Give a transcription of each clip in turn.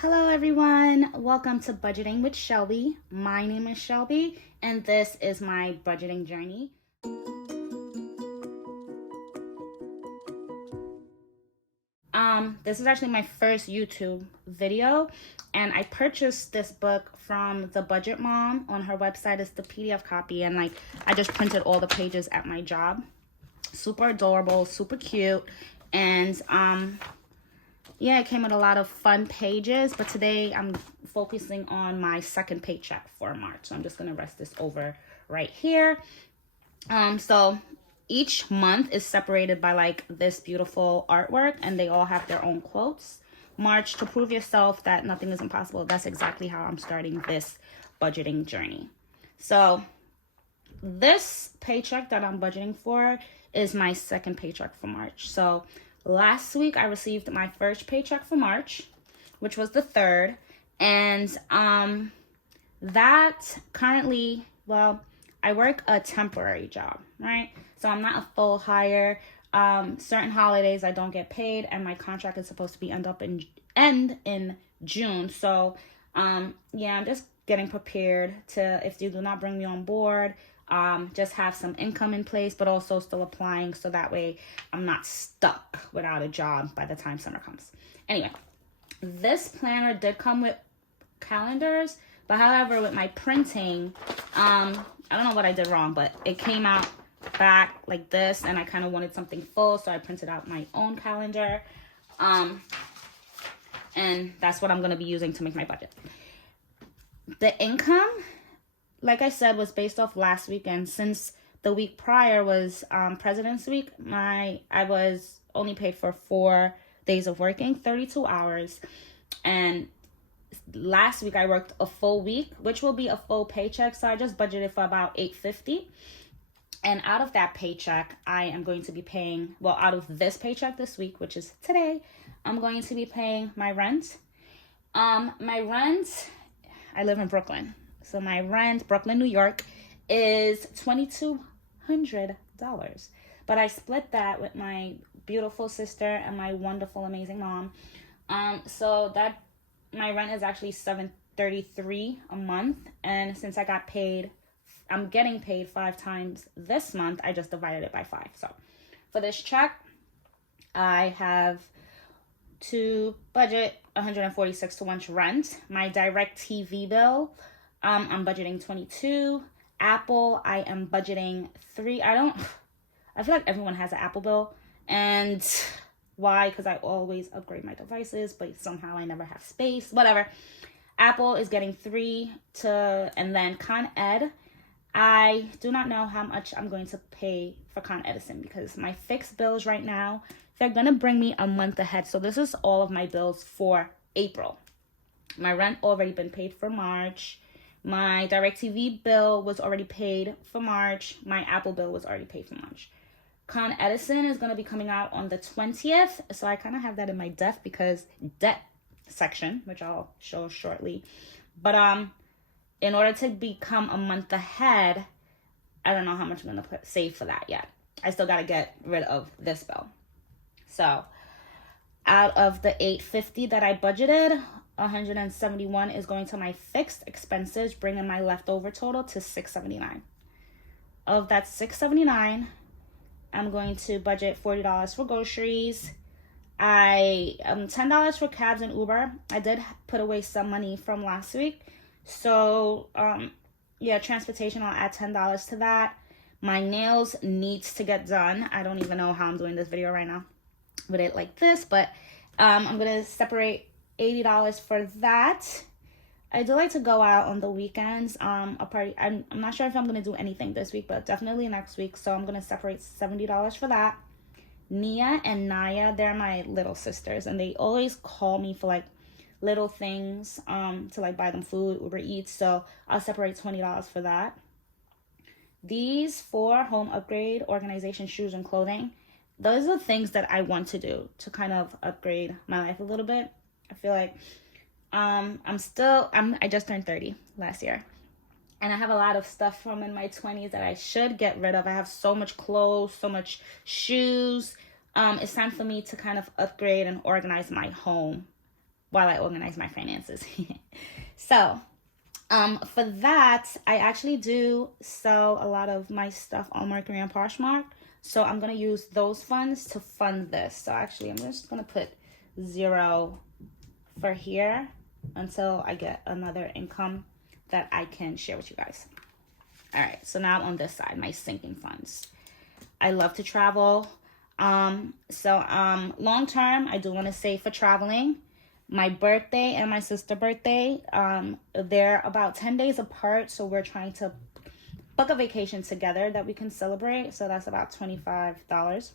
Hello everyone, welcome to Budgeting with Shelby. My name is Shelby and this is my budgeting journey. This is actually my first YouTube video, and I purchased this book from Thebudgetmom. On her website. It's the PDF copy, and I just printed all the pages at my job. Super adorable, super cute, and yeah, it came with a lot of fun pages, but today I'm focusing on my second paycheck for March. So I'm just going to rest this over right here. So each month is separated by like this beautiful artwork, and they all have their own quotes. March, to prove yourself that nothing is impossible. That's exactly how I'm starting this budgeting journey. So this paycheck that I'm budgeting for is my second paycheck for March. So last week I received my first paycheck for March, which was the 3rd. And that currently, well, I work a temporary job, right? So I'm not a full hire. Certain holidays I don't get paid, and my contract is supposed to be end in June. So yeah, I'm just getting prepared to, if you do not bring me on board, just have some income in place, but also still applying so that way I'm not stuck without a job by the time summer comes. Anyway, this planner did come with calendars, but however, with my printing, I don't know what I did wrong, but it came out back like this, and I kind of wanted something full, so I printed out my own calendar, and that's what I'm going to be using to make my budget. The income, like I said, was based off last weekend. Since the week prior was President's Week, I was only paid for 4 days of working, 32 hours. And last week I worked a full week, which will be a full paycheck. So I just budgeted for about $850. And out of that paycheck, I am going to be paying, well, out of this paycheck this week, which is today, I'm going to be paying my rent. My rent, I live in Brooklyn. So my rent, Brooklyn, New York, is $2,200. But I split that with my beautiful sister and my wonderful, amazing mom. So that my rent is actually $733 a month. And since I'm getting paid 5 times this month, I just divided it by 5. So for this check, I have to budget $146 to lunch rent. My direct TV bill, I'm budgeting $22. Apple, I am budgeting $3. I feel like everyone has an Apple bill. And why? Because I always upgrade my devices, but somehow I never have space. Whatever. Apple is getting $3 and then Con Ed. I do not know how much I'm going to pay for Con Edison because my fixed bills right now, they're going to bring me a month ahead. So this is all of my bills for April. My rent already been paid for March. My DirecTV bill was already paid for March. My Apple bill was already paid for March. Con Edison is going to be coming out on the 20th. So I kind of have that in my debt section, which I'll show shortly. But in order to become a month ahead, I don't know how much I'm going to save for that yet. I still got to get rid of this bill. So out of the $850 that I budgeted, $171 is going to my fixed expenses, bringing my leftover total to $679. Of that $679, I'm going to budget $40 for groceries. $10 for cabs and Uber. I did put away some money from last week. So, yeah, transportation, I'll add $10 to that. My nails needs to get done. I don't even know how I'm doing this video right now with it like this, but I'm going to separate $80 for that. I do like to go out on the weekends. I'm not sure if I'm going to do anything this week, but definitely next week. So I'm going to separate $70 for that. Nia and Naya, they're my little sisters, and they always call me for like little things to like buy them food, Uber Eats. So I'll separate $20 for that. These 4 home upgrade organization shoes and clothing, those are the things that I want to do to kind of upgrade my life a little bit. I feel like I just turned 30 last year, and I have a lot of stuff from in my 20s that I should get rid of. I have so much clothes, so much shoes. It's time for me to kind of upgrade and organize my home while I organize my finances. So, for that, I actually do sell a lot of my stuff on Mercury and Poshmark. So I'm going to use those funds to fund this. So actually, I'm just going to put 0 for here until I get another income that I can share with you guys. All right, so now on this side, my sinking funds. I love to travel. Long term, I do want to save for traveling. My birthday and my sister's birthday, they're about 10 days apart, so we're trying to book a vacation together that we can celebrate. So that's about $25.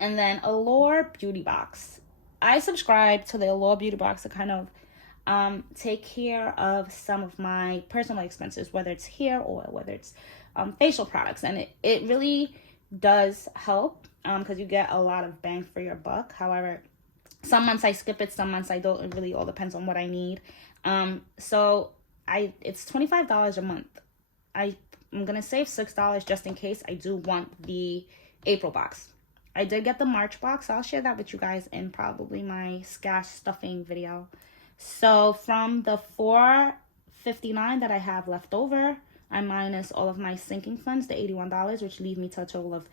And then Allure Beauty Box. I subscribe to the Allure Beauty Box to kind of take care of some of my personal expenses, whether it's hair or whether it's facial products. And it really does help because you get a lot of bang for your buck. However, some months I skip it, some months I don't. It really all depends on what I need. So it's $25 a month. I'm going to save $6 just in case I do want the April box. I did get the March box. I'll share that with you guys in probably my Skash stuffing video. So from the $4.59 that I have left over, I minus all of my sinking funds, the $81, which leave me to a total of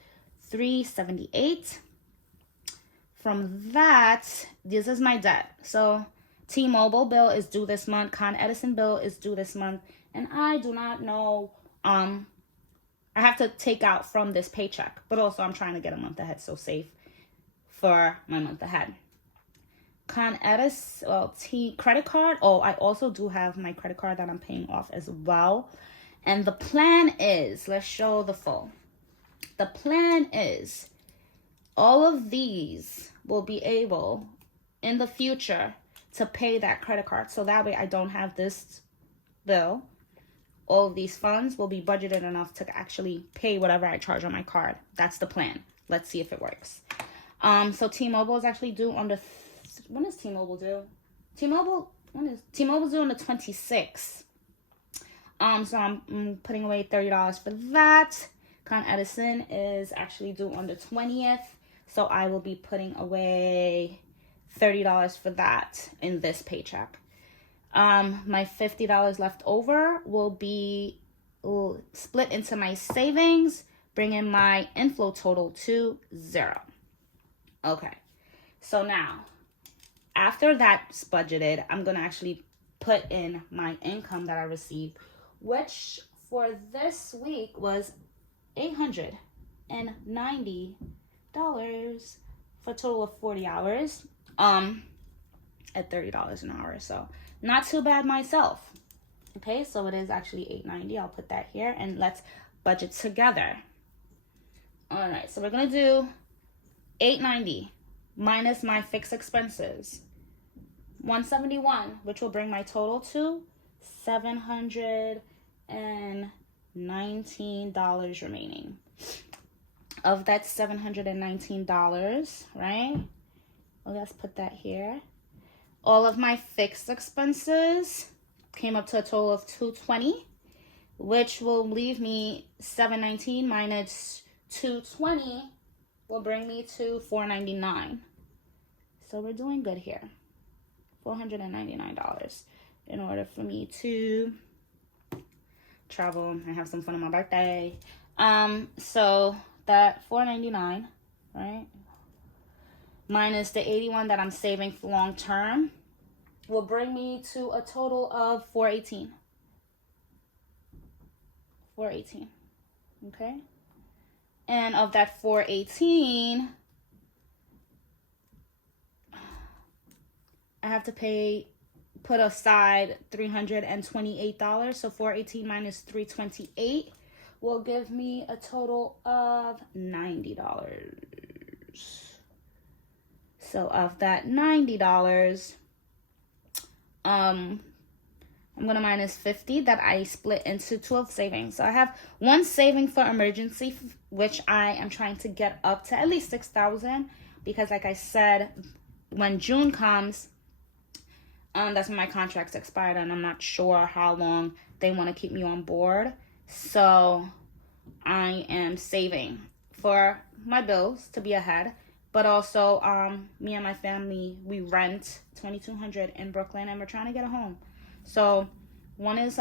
$378. From that, this is my debt. So T-Mobile bill is due this month. Con Edison bill is due this month. And I do not know, I have to take out from this paycheck. But also I'm trying to get a month ahead, so save for my month ahead. Con Edison, credit card. Oh, I also do have my credit card that I'm paying off as well. And the plan is, let's show the full. The plan is all of these will be able in the future to pay that credit card. So that way I don't have this bill. All of these funds will be budgeted enough to actually pay whatever I charge on my card. That's the plan. Let's see if it works. So T-Mobile is actually due on the, when is T-Mobile due? T-Mobile's due on the 26th. So I'm putting away $30 for that. Con Edison is actually due on the 20th. So I will be putting away $30 for that in this paycheck. My $50 left over will split into my savings, bringing my inflow total to 0. Okay. So now, after that's budgeted, I'm going to actually put in my income that I received, which for this week was $890 for a total of 40 hours at $30 an hour. So not too bad myself. Okay, so it is actually $890. I'll put that here and let's budget together. All right, so we're gonna do $890 minus my fixed expenses, $171, which will bring my total to $719 remaining. Of that $719, right? Well, let's put that here. All of my fixed expenses came up to a total of $220, which will leave me $719 minus $220 will bring me to $499. So we're doing good here. $499 in order for me to travel and have some fun on my birthday. So that $499, right, minus the $81 that I'm saving for long term will bring me to a total of $418. $418. Okay? And of that $418, I have to put aside $328. So $418 minus $328 will give me a total of $90. So of that $90, I'm going to minus $50 that I split into 12 savings. So I have one saving for emergency, which I am trying to get up to at least $6,000, because like I said, when June comes, that's when my contract's expired, and I'm not sure how long they want to keep me on board. So I am saving for my bills to be ahead, but also me and my family, we rent $2,200 in Brooklyn, and we're trying to get a home. So one is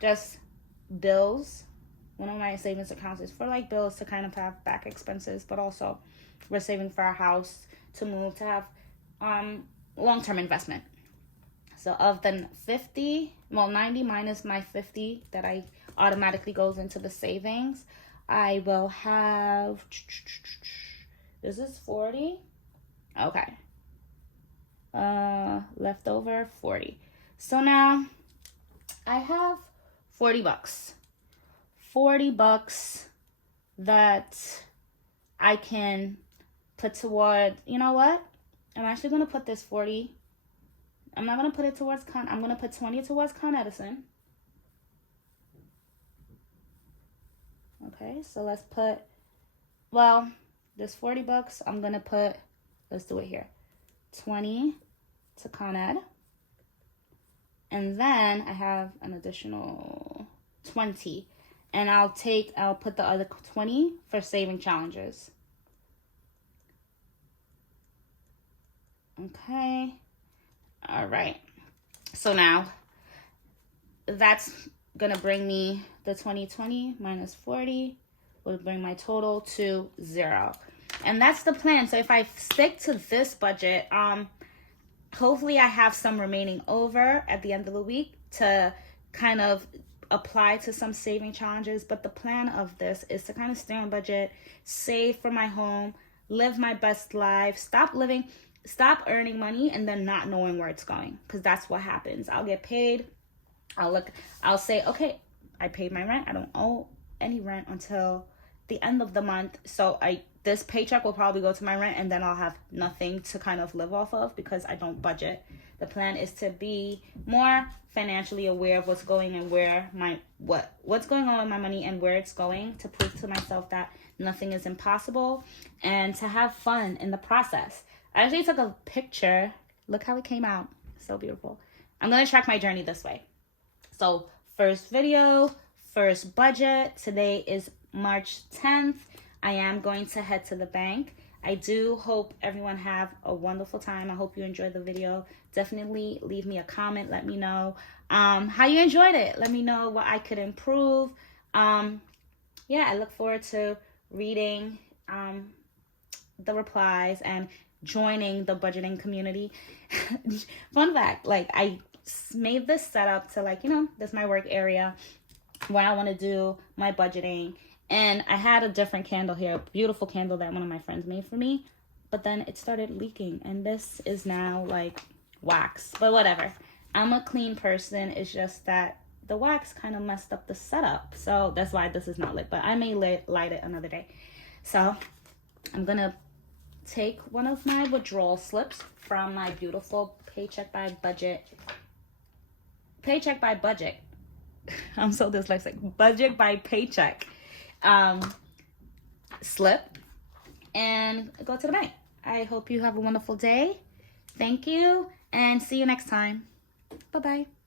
just bills. One of my savings accounts is for like bills to kind of have back expenses, but also we're saving for our house to move, to have long-term investment. So of the 90 minus my 50 that I automatically goes into the savings, I will have, this is 40. Okay. Leftover 40. So now I have $40. $40 that I can put toward, you know what? I'm actually going to put this 40. I'm not going to put it towards I'm going to put 20 towards Con Edison. Okay, so let's put, well, this $40, I'm going to put, let's do it here. 20 to Con Ed. And then I have an additional 20. And I'll put the other 20 for saving challenges. Okay. All right. So now that's going to bring me the 2020 minus 40 will bring my total to 0. And that's the plan. So if I stick to this budget, hopefully I have some remaining over at the end of the week to kind of apply to some saving challenges. But the plan of this is to kind of stay on budget, save for my home, live my best life, stop earning money and then not knowing where it's going, because that's what happens. I'll get paid, I'll say, okay, I paid my rent, I don't owe any rent until the end of the month, so this paycheck will probably go to my rent, and then I'll have nothing to kind of live off of because I don't budget. The plan is to be more financially aware of what's going and where what's going on with my money and where it's going, to prove to myself that nothing is impossible, and to have fun in the process. I actually took a picture. Look how it came out. So beautiful. I'm going to track my journey this way. So first video, first budget. Today is March 10th. I am going to head to the bank. I do hope everyone have a wonderful time. I hope you enjoyed the video. Definitely leave me a comment. Let me know how you enjoyed it. Let me know what I could improve. Yeah, I look forward to reading the replies and joining the budgeting community. Fun fact, like, I made this setup to, like, this is my work area where I want to do my budgeting. And I had a different candle here, a beautiful candle that one of my friends made for me. But then it started leaking. And this is now like wax. But whatever. I'm a clean person. It's just that the wax kind of messed up the setup. So that's why this is not lit. But I may light it another day. So I'm going to take one of my withdrawal slips from my beautiful Paycheck by Budget. I'm so dyslexic. Budget by Paycheck slip and go to the bank. I hope you have a wonderful day. Thank you, and see you next time. Bye-bye.